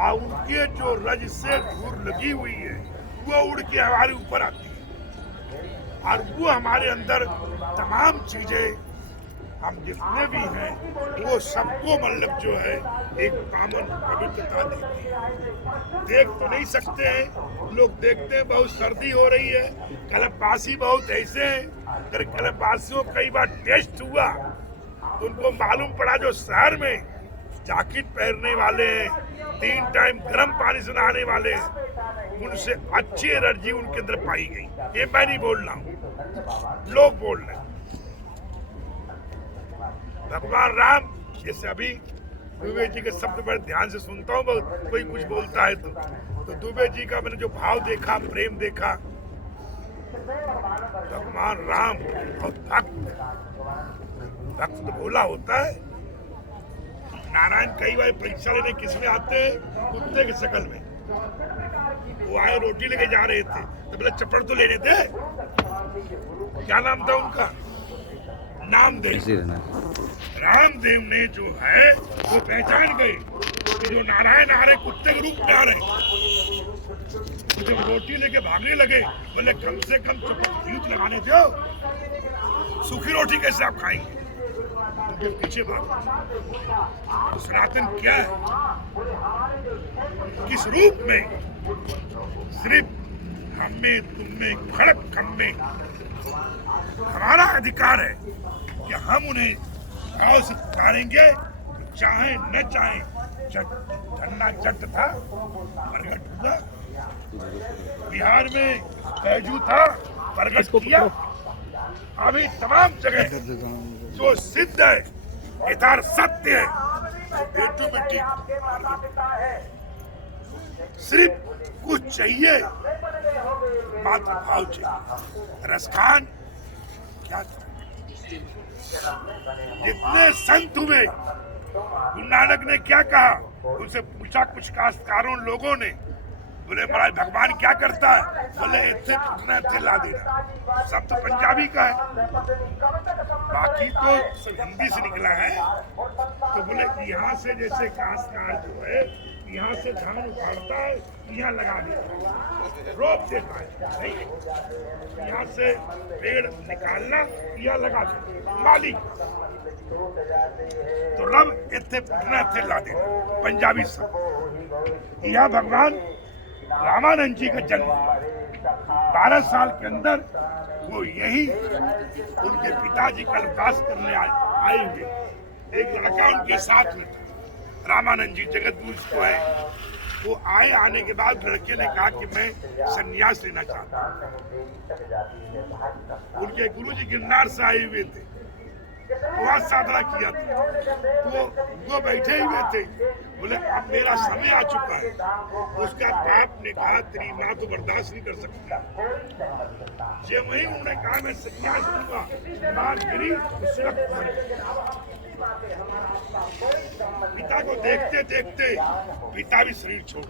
और उनके जो रज से धूल लगी हुई है वो उड़ के हमारे ऊपर आती है और वो हमारे अंदर तमाम चीजें हम जितने भी हैं वो सबको मतलब जो है एक कामन पवित्रता देती है। देख तो नहीं सकते हैं, लोग देखते हैं बहुत सर्दी हो रही है, कल्पवासी बहुत ऐसे हैं। अगर कल्पवासियों को कई बार टेस्ट हुआ तो उनको मालूम पड़ा जो शहर में जैकेट पहनने वाले हैं, 3 टाइम गर्म पानी से नहाने वाले हैं, उनसे अच्छी एनर्जी उनके अंदर पाई गई। ये मैं नहीं बोल रहा हूँ, लोग बोल रहे हैं। भगवान राम जैसे अभी दुबे जी के शब्द बड़े ध्यान से सुनता हूँ, बहुत कोई कुछ बोलता है तो दुबे जी का मैंने जो भाव देखा, प्रेम देखा, भगवान राम और भक्त तो भोला होता है। नारायण कई बार परीक्षा लेने किसमें आते हैं? कुत्ते की शक्ल में। वो आए रोटी लेके जा रहे थे तो बोले चप्पड़ तो लेने थे। क्या नाम था उनका? नामदेव। रामदेव ने जो है वो पहचान गए कि जो नारायण आ रहे कुत्ते के रूप में आ रहे। जब रोटी लेके भागने लगे बोले कम से कम चप्पड़ लगाने दो, सूखी रोटी कैसे आप खाएंगे? उनके पीछे भाग। सनातन क्या है? किस रूप में? सिर्फ हमें तुम्हें खड़क खम्मे हमारा अधिकार है कि हम उन्हें भाव से पुकारेंगे, चाहे न चाहे। धन्ना जट था, प्रगट हुआ। बिहार में बैजू था, प्रगट किया। अभी तमाम जगह जो सिद्ध है, यथार्थ सत्य है, ऑटोमेटिक सिर्फ कुछ चाहिए, मात्र भाव चाहिए। रसखान क्या था? जितने संत हुए, गुरु नानक ने क्या कहा? उनसे पूछा कुछ काश्तकारों लोगों ने, बोले महाराज भगवान क्या करता है? बोले इतने पुटना इतने ला देना। सब तो पंजाबी का है, बाकी तो सब हिंदी से निकला है। तो बोले यहाँ से जैसे काश्तकार जो है यहाँ से धान उखाड़ता है, यहाँ लगा देता है, रोप देता है, नहीं यहाँ से पेड़ निकालना, यहाँ लगा देता मालिक। तो रब इतने पुटना इतने ला देना, पंजाबी सब। यहाँ भगवान रामानंद जी का जन्म 12 साल के अंदर वो यही उनके पिताजी कल्पवास करने आए हुए। एक लड़का उनके साथ में था, रामानंद जी जगत गुरु को है। वो आए, आने के बाद लड़के ने कहा कि मैं संन्यास लेना चाहता हूँ। उनके गुरु जी गिरनार से आए हुए थे, वहाँ साधना किया था। तो वो बैठे हुए थे, बोले अब मेरा समय आ चुका है। उसका बाप ने कहा तेरी माँ तो बर्दाश्त नहीं कर सकती। जब वही उन्होंने कहा मैं संन्यास लूंगा, माँ गिरी उस वक्त पिता को देखते देखते पिता भी शरीर छोड़।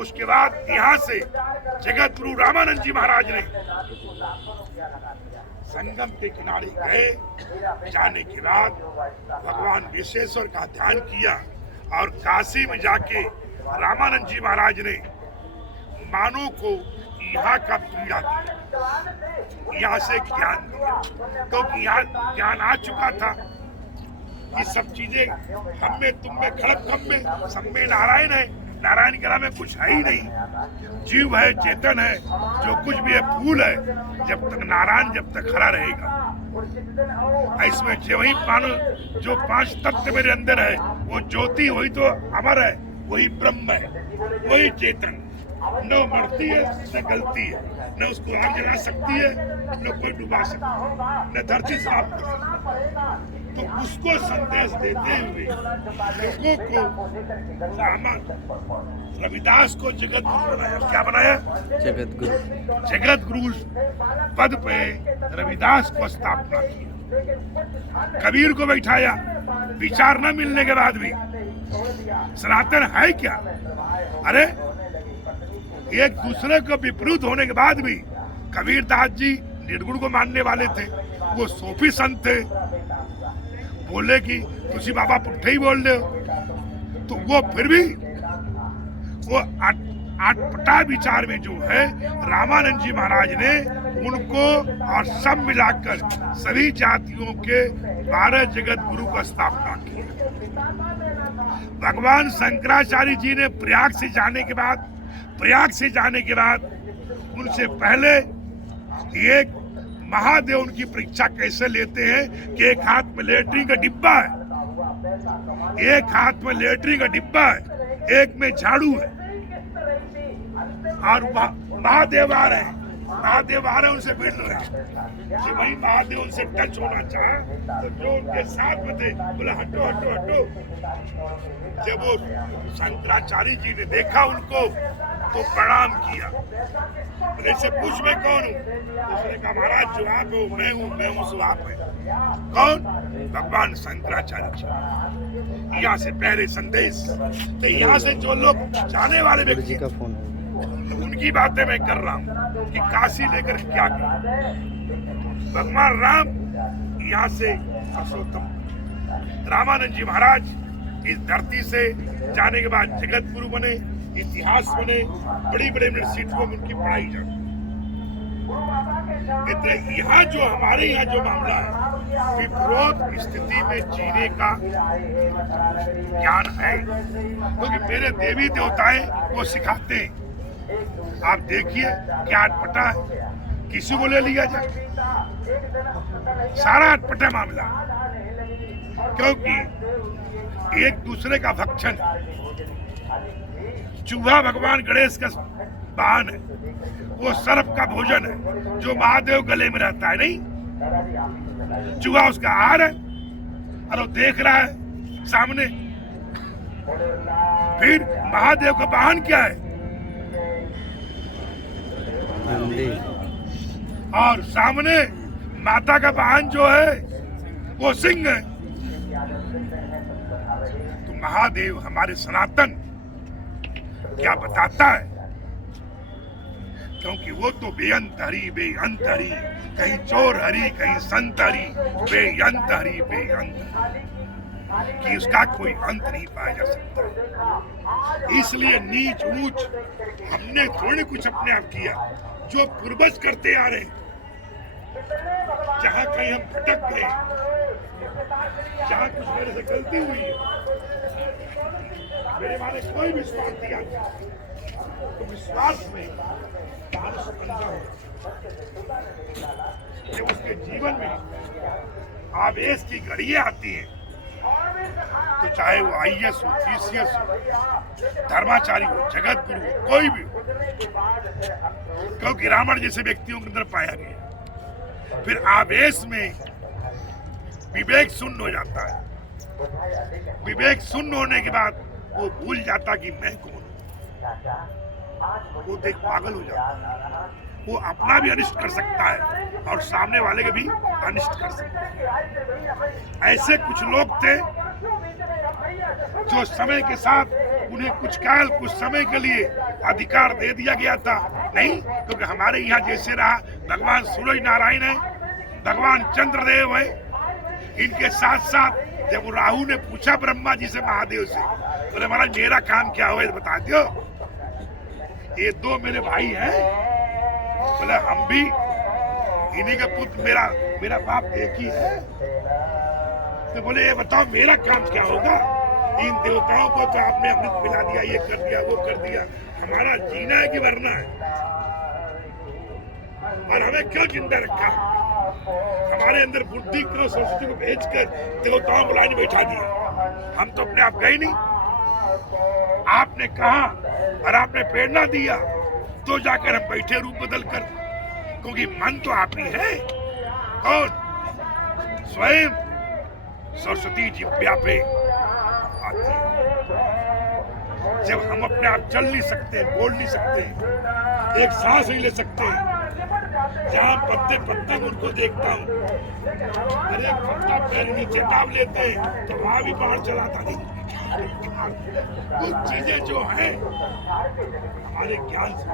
उसके बाद यहाँ से जगत गुरु रामानंद जी महाराज ने संगम के किनारे गए। जाने के बाद भगवान विश्वेश्वर का ध्यान किया और काशी में जाके रामानंद जी महाराज ने मानव को यहाँ का पीड़ा दिया, यहाँ से ज्ञान दिया, क्योंकि यहाँ ज्ञान आ चुका था। ये सब चीजें हम में, तुम में, खड़क खम में, सब में नारायण है। नारायण के नाम में कुछ है ही नहीं। जीव है, चेतन है, जो कुछ भी है फूल है। जब तक नारायण जब तक खड़ा रहेगा, इसमें वही मानो जो 5 तत्व मेरे अंदर है, वो ज्योति वही तो अमर है, वही ब्रह्म है, वही चेतन। न मरती है न गलती है, न उसको आग जला सकती है न कोई डुबा सकता है, न धरती साफ कर सकती है। तो उसको संदेश देते हुए लोगों को रविदास को जगत गुरु बनाया। क्या बनाया? जगत गुरु। जगत गुरु पद पे रविदास को स्थापना की। कबीर को बैठाया, विचार न मिलने के बाद भी। सनातन है क्या? अरे एक दूसरे को विपरीत होने के बाद भी कबीर दास जी निर्गुण को मानने वाले थे। वो सूफी संत थे। बोले कि तुसी बाबा पुट्ठे ही बोल रहे हो, तो वो फिर भी वो आटपटा विचार में जो है रामानंद जी महाराज ने उनको और सब मिलाकर सभी जातियों के 12 जगत गुरु का स्थापना की। भगवान शंकराचार्य जी ने प्रयाग से जाने के बाद उनसे पहले एक महादेव उनकी परीक्षा कैसे लेते हैं कि एक हाथ में लेटरिन का डिब्बा है, एक में झाड़ू है, और महादेव आ रहे हैं उनसे मिल रहे हैं कि वही महादेव उनसे टच होना चाहे, तो जो उनके साथ में थे बोला हटो। जब वो शंकराचार्य जी ने देखा उनको तो प्रणाम किया। ऐसे पूछ में कौन हूँ? उसने कहा महाराज जो आप हो मैं हूँ सो आप है। कौन? भगवान शंकराचार्य जी। यहाँ से पहले संदेश, तो यहाँ से जो लोग जाने वाले व्यक्ति का फोन है उनकी बातें मैं कर रहा हूँ कि काशी लेकर क्या किया भगवान राम। यहाँ से पुरुषोत्तम रामानंद जी महाराज इस धरती से जाने के बाद जगत गुरु बने, इतिहास बने, बड़ी बड़ी यूनिवर्सिटियों में उनकी पढ़ाई जाती। यहाँ जो हमारे यहाँ जो मामला है विपरीत स्थिति में जीने का ज्ञान है, क्योंकि मेरे देवी देवताएं वो सिखाते हैं। आप देखिए क्या अटपटा है, किसी को ले लिया जाए, सारा अटपटा मामला, क्योंकि एक दूसरे का भक्षण है। चूहा भगवान गणेश का वाहन है, वो सर्प का भोजन है जो महादेव गले में रहता है। नहीं, चूहा उसका आहार है और वो देख रहा है सामने। फिर महादेव का वाहन क्या है? और सामने माता का वाहन जो है वो सिंह है। तो महादेव हमारे सनातन क्या बताता है? क्योंकि वो तो बेअंत हरि, कहीं चोर हरि, कहीं संत हरि, बेअंत हरि, कि उसका कोई अंत नहीं पाया जा सकता। इसलिए नीच ऊंच हमने थोड़ी कुछ अपने आप किया, जो पूर्वज करते आ रहे हैं। जहां कहीं हम भटक गए, जहां कुछ मेरे से गलती हुई है, मेरे माने कोई विश्वास दिया तो विश्वास में उसके जीवन में आवेश की घड़ियां आती हैं, तो चाहे वो IAS हो, CCS हो, धर्माचारी हो, जगत गुरु हो, कोई भी हो, क्योंकि रावण जैसे व्यक्तियों के अंदर पाया गया। फिर आवेश में विवेक शून्य हो जाता है। विवेक शून्य होने के बाद वो भूल जाता कि मैं कौन हूँ। वो देख पागल हो जाता है। वो अपना भी अनिष्ट कर सकता है और सामने वाले के भी अनिष्ट कर सकता है। ऐसे कुछ लोग थे जो समय के साथ उन्हें कुछ समय के लिए अधिकार दे दिया गया था। नहीं, क्योंकि हमारे यहाँ जैसे रहा भगवान सूरज नारायण है, भगवान चंद्रदेव है, इनके साथ साथ जब राहु ने पूछा ब्रह्मा जी से, महादेव से, बोले महाराज मेरा काम क्या हो बता दो। ये दो मेरे भाई हैं, बोले हम भी इन्हीं का पुत्र, मेरा बाप एक ही है। तो बोले ये बताओ मेरा काम क्या होगा? इन देवताओं को तो आपने अमृत मिला दिया, ये कर दिया, वो कर दिया, हमारा जीना है कि मरना है? और हमें क्यों जिंदा रखा? हमारे अंदर बुद्धि को, संस्कृति को भेजकर देवताओं को लाने बैठा दिया। हम तो अपने आप गए नहीं। आपने कहा और आपने प्रेरणा दिया तो जाकर हम बैठे रूप बदल कर, क्योंकि मन तो आप ही है। कौन? स्वयं सरस्वती जी व्यापे आती है। जब हम अपने आप चल नहीं सकते, बोल नहीं सकते, एक सांस नहीं ले सकते, जहाँ पत्ते पत्ते उनको देखता हूँ, अरे पत्ता पैर नीचे दाब लेते हैं तो वहां भी बाढ़ चलाता नहीं। कुछ चीजें जो हैं हमारे ज्ञान से,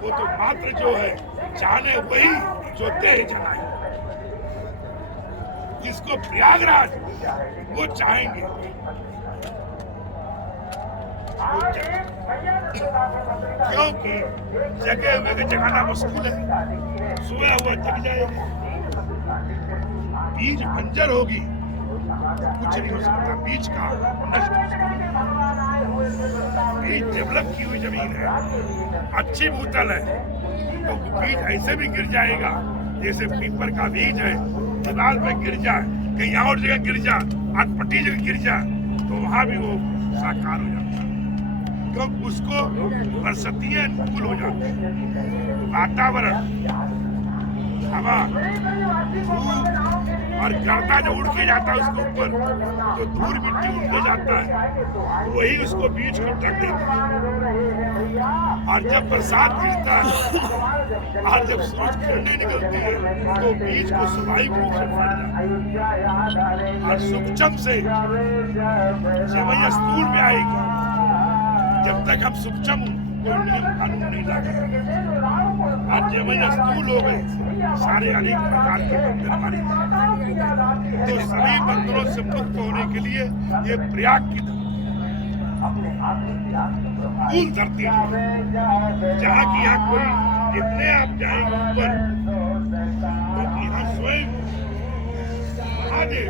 वो तो मात्र जो है जाने वही जो देह जलाए। जिसको प्रयागराज वो चाहेंगे। क्योंकि जगे हुए को जगाना मुश्किल है, सुबह हुआ जग जाएगा। बीज बंजर होगी तो कुछ नहीं हो सकता, बीज का नष्ट हो सकता। बीज डेवलप की हुई जमीन है, अच्छी भूतल है, तो बीज ऐसे भी गिर जाएगा जैसे पीपर का बीज है, दीवार पे गिर जाए, कहीं और जगह गिर जाए, अटपटी जगह गिर जाए तो वहां भी वो साकार हो जाता है, क्योंकि उसको परिस्थितियां अनुकूल हो जाती है। वातावरण, हवा, धूप और गर्दा जो उड़ के जाता है उसके ऊपर, तो धूल मिट्टी उड़ के जाता है, वही उसको बीज को ढक देता है। और जब बरसात गिरता है और जब सूरज किरणें निकलती है तो बीज को स्वाभाविक रूप से फट जाता है और सूक्ष्म से जब स्थूल में आएगी। जब तक हम सूक्ष्म कोई नियम कानून नहीं लाएंगे, आज जब स्थूल हो गए सारे अनेक प्रकार के बंधन हमारे, तो सभी बंधनों से मुक्त होने के लिए ये प्रयाग की कूल धरती है, जहाँ की यहाँ कोई जितने आप जाएंगे ऊपर तो यहाँ स्वयं महादेव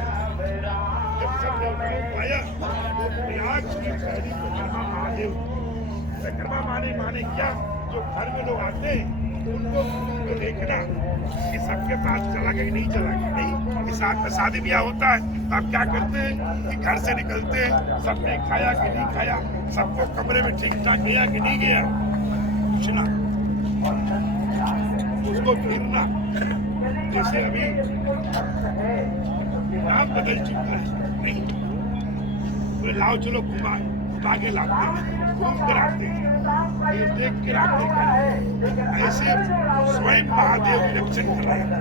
जब सबने पाया तो प्रयाग की पहली परिक्रमा महादेव परिक्रमा माने क्या, जो घर में लोग आते हैं उनको देखना कि सबके पास चला गया नहीं चला गया, नहीं कि साथ में शादी ब्याह होता है तो आप क्या करते हैं कि घर से निकलते हैं, सबने खाया कि नहीं खाया, सबको कमरे में ठीक ठाक गया कि नहीं गया, पूछना, उसको फिरना। जैसे अभी नाम बदल चुका है, नहीं बोले लाओ चलो घुमा के लाते हैं, घूम कर आते हैं, ये देख कर आते हैं। ऐसे स्वयं महादेव निरीक्षण कर रहे हैं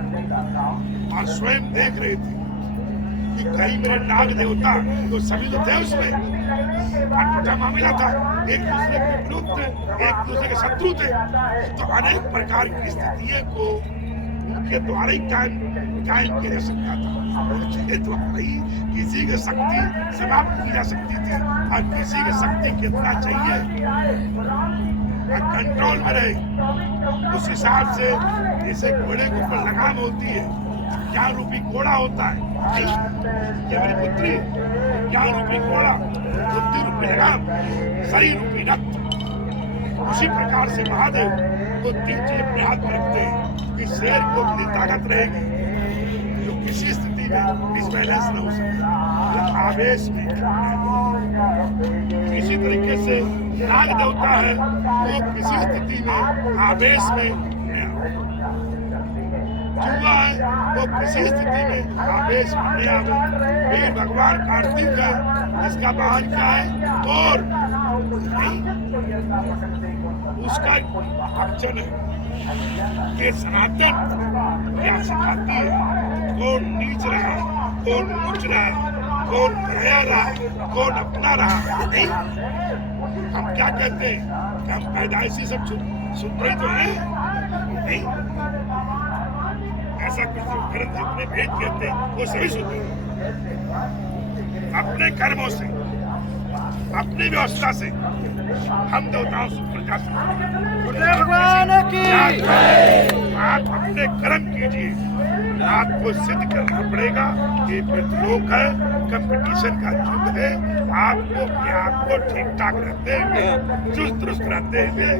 और स्वयं देख रहे थे कि कहीं मेरे नाग देवता तो सभी तो थे उसमें, अटूटा मामला था, एक दूसरे के विरुद्ध थे, एक दूसरे के शत्रु थे, तो अनेक प्रकार की स्थितियों को उनके द्वारा ही कायम किया जा सकता था। उनके द्वारा ही किसी की शक्ति समाप्त की जा सकती थी और किसी की शक्ति कितना चाहिए कंट्रोल में रहे, उस हिसाब से जैसे घोड़े के ऊपर लगाम होती है, ज्ञान रूपी घोड़ा होता है, ये मेरी पुत्री ज्ञान रूपी घोड़ा, बुद्धि रूपी लगाम, शरीर रूपी रक्त। उसी प्रकार से महादेव को तीन चीज अपने हाथ में रखते हैं कि शेर को अपनी ताकत रहेगी जो किसी स्थिति में डिसबैलेंस न हो सके, आवेश में किसी तरीके से नाग देवता है वो किसी स्थिति में आवेश में, जुआ है वो किसी स्थिति में आवेश में नहीं आवे। फिर भगवान कार्तिक है जिसका वाहन क्या है और उसका अक्षर है कि सनातन क्या सिखाती है, कौन नीच रहा, कौन ऊंच रहा, कौन पराया रहा, कौन अपना रहा। नहीं, हम क्या कहते हैं कि हम पैदाइशी सब सुधरे तो हैं, नहीं, ऐसा कुछ कर्म जितने भेद कहते हैं वो सभी सुधरे अपने कर्मों से, अपनी व्यवस्था से हम देवताओं से ऊपर जा सकते। आप अपने कर्म कीजिए, आपको सिद्ध करना पड़ेगा। ये लोग है, कंपटीशन का युग है, आपको अपने आप को ठीक ठाक रखते हुए, चुस्त दुरुस्त रहते हुए